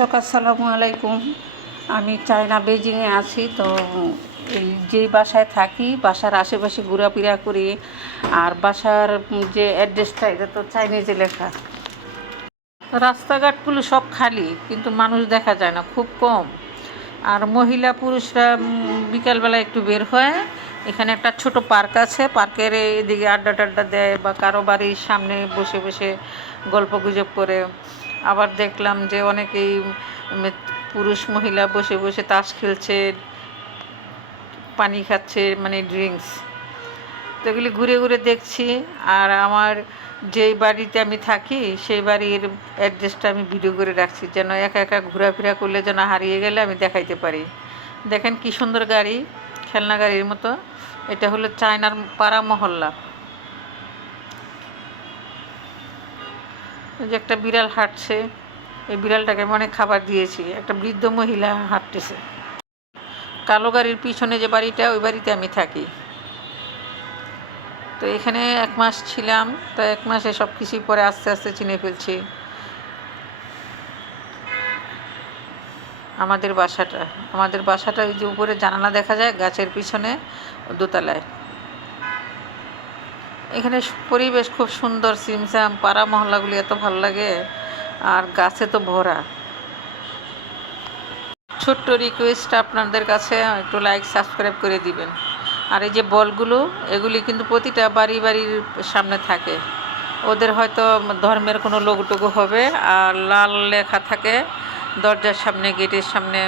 দর্শক, আসসালামু আলাইকুম। আমি চায়না বেজিংয়ে আছি, তো এই যেই বাসায় থাকি, বাসার আশেপাশে ঘোরাফেরা করি, আর বাসার যে অ্যাড্রেসটা, এটা তো চাইনিজে লেখা। রাস্তাঘাটগুলো সব খালি, কিন্তু মানুষ দেখা যায় না, খুব কম। আর মহিলা পুরুষরা বিকালবেলা একটু বের হয়। এখানে একটা ছোট পার্ক আছে, পার্কের এদিকে আড্ডা টাড্ডা দেয় বা কারও বাড়ির সামনে বসে বসে গল্প গুজব করে। আবার দেখলাম যে অনেকেই পুরুষ মহিলা বসে বসে তাস খেলছে, পানি খাচ্ছে মানে ড্রিঙ্কস তো এগুলি ঘুরে ঘুরে দেখছি। আর আমার যেই বাড়িতে আমি থাকি, সেই বাড়ির অ্যাড্রেসটা আমি ভিডিও করে রাখছি, যেন একা একা ঘোরাফেরা করলে যেন হারিয়ে গেলে আমি দেখাইতে পারি। দেখেন কি সুন্দর গাড়ি, খেলনা গাড়ির মতো। এটা হলো চায়নার পাড়া মহল্লা। যে একটা বিড়াল হাঁটছে, এই বিড়ালটাকে আমি অনেক খাবার দিয়েছি। একটা বৃদ্ধ মহিলা হাঁটতেছে। কালো গাড়ির পিছনে যে বাড়িটা, ওই বাড়িতে আমি থাকি। তো এখানে এক মাস ছিলাম, তো এক মাসে সব কিছুই পরে আস্তে আস্তে চিনে ফেলছি। আমাদের বাসাটা আমাদের বাসাটা ওই যে উপরে জানালা দেখা যায়, গাছের পিছনে দোতলায়। এখানে পরিবেশ খুব সুন্দর, সিমসাম, পাড়া মহল্লাগুলি এত ভালো লাগে, আর গাছে তো ভরা। ছোট্ট রিকোয়েস্ট আপনাদের কাছে, একটু লাইক সাবস্ক্রাইব করে দিবেন। আর এই যে বলগুলো, এগুলি কিন্তু প্রতিটা বাড়ি বাড়ির সামনে থাকে। ওদের হয়তো ধর্মের কোনো লোকটুকু হবে, আর লাল লেখা থাকে দরজার সামনে, গেটের সামনে।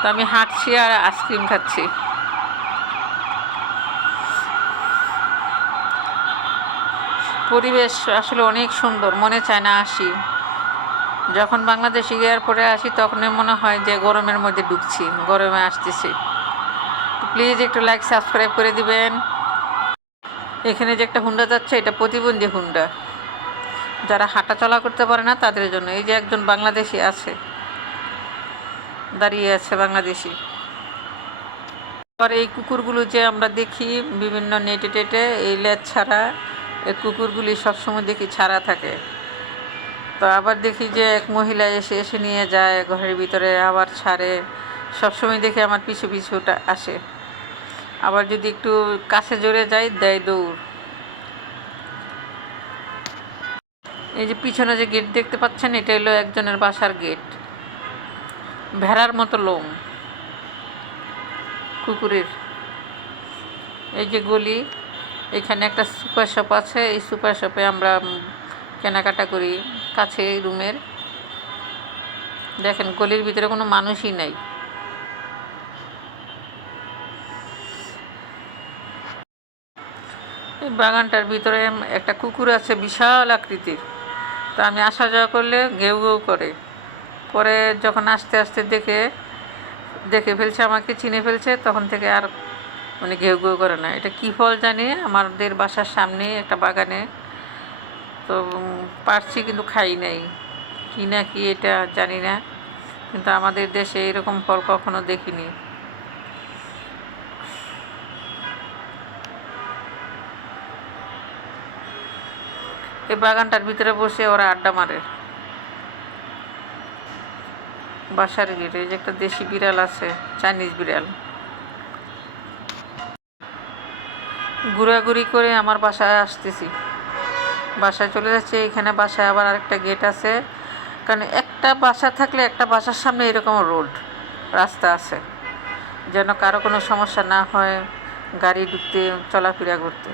তো আমি হাঁটছি আর আইসক্রিম খাচ্ছি। পরিবেশ আসলে অনেক সুন্দর, মনে চায় না আসি। যখন বাংলাদেশে এয়ারপোর্টে আসি, তখনই মনে হয় যে গরমের মধ্যে ঢুকছি গরমে আসতেছি। প্লিজ একটু লাইক সাবস্ক্রাইব করে দিবেন। এখানে যে একটা হুন্ডা যাচ্ছে, এটা প্রতিবন্ধী হুন্ডা। যারা হাঁটা চলা করতে পারে না, তাদের জন্য। এই যে একজন বাংলাদেশি আছে। দাঁড়িয়ে আছে বাংলাদেশি। আর এই কুকুরগুলো যে আমরা দেখি বিভিন্ন নেটে টেটে, এই লেজ ছাড়া এই কুকুরগুলি সবসময় দেখি ছাড়া থাকে। তো আবার দেখি যে এক মহিলা এসে এসে নিয়ে যায়, ঘরের ভিতরে আবার ছাড়ে। সবসময় দেখি আমার পিছু পিছুটা আসে। আবার যদি একটু কাছে জোরে যাই, দেয় দৌড়। এই যে পিছনে যে গেট দেখতে পাচ্ছেন, এটা হলো একজনের বাসার গেট। ভেড়ার মতো লোম। কুকুরের। এই যে গলি, এখানে একটা সুপার শপ আছে। এই সুপার শপে আমরা কেনাকাটা করি কাছে এই রুমের। দেখেন, গলির ভিতরে কোনো মানুষই নাই। এই বাগানটার ভিতরে একটা কুকুর আছে বিশাল আকৃতির। তা আমি আসা যাওয়া করলে ঘেউ ঘেউ করে। পরে যখন আস্তে আস্তে দেখে দেখে ফেলছে, আমাকে চিনে ফেলছে, তখন থেকে আর মানে ঘেউ ঘেউ করে না। এটা কী ফল জানি? আমাদের বাসার সামনে একটা বাগানে। তো পারছি কিন্তু খাই নাই। কি না কি এটা জানি না। কিন্তু আমাদের দেশে এরকম ফল কখনো দেখিনি। এই বাগানটার ভিতরে বসে ওরা আড্ডা মারে। বাসার গেটে এই যে একটা দেশি বিড়াল আছে চাইনিজ বিড়াল। ঘোরাঘুরি করে আমার বাসায় আসতেছি। বাসায় চলে যাচ্ছে, এখানে বাসায় আবার আরেকটা গেট আছে। কারণ একটা বাসা থাকলে একটা বাসার সামনে এরকম রোড রাস্তা আছে। যেন কারও কোনো সমস্যা না হয়, গাড়ি ঢুকতে, চলাফেরা করতে।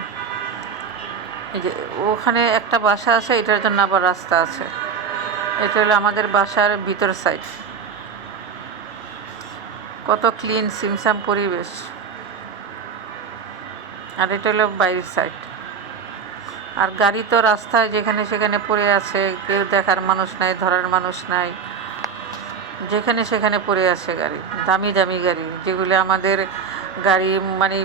এই যে ওখানে একটা বাসা আছে, এটার জন্য আবার রাস্তা আছে। এটা হলো আমাদের বাসার ভিতর সাইড কত ক্লিন সিমসাম পরিবেশ। আর এটা হলো বাইরের সাইড আর গাড়ি তো রাস্তায় যেখানে সেখানে পড়ে আছে, কেউ দেখার মানুষ নাই, ধরার মানুষ নাই। যেখানে সেখানে পড়ে আছে গাড়ি, দামি দামি গাড়ি, যেগুলো আমাদের গাড়ি মানে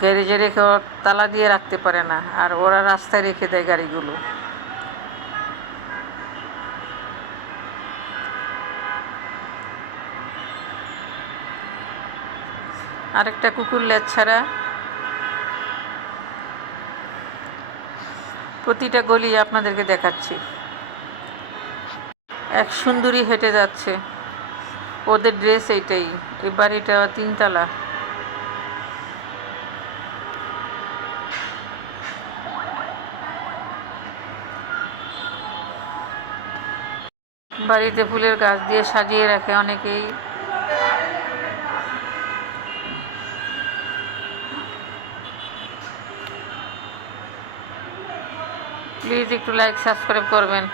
গ্যারেজে রেখে তালা দিয়ে রাখতে পারে না, আর ওরা রাস্তায় রেখে দেয় গাড়িগুলো। আরেকটা কুকুর লেজ ছাড়া। প্রতিটা গলি আপনাদেরকে দেখাচ্ছি। এক সুন্দরী হেঁটে যাচ্ছে। ওদের ড্রেস এইটাই। এই বাড়িটা তিনতলা। বাড়িতে ফুলের গাছ দিয়ে সাজিয়ে রাখে অনেকেই। প্লিজ একটু লাইক সাবস্ক্রাইব করবেন।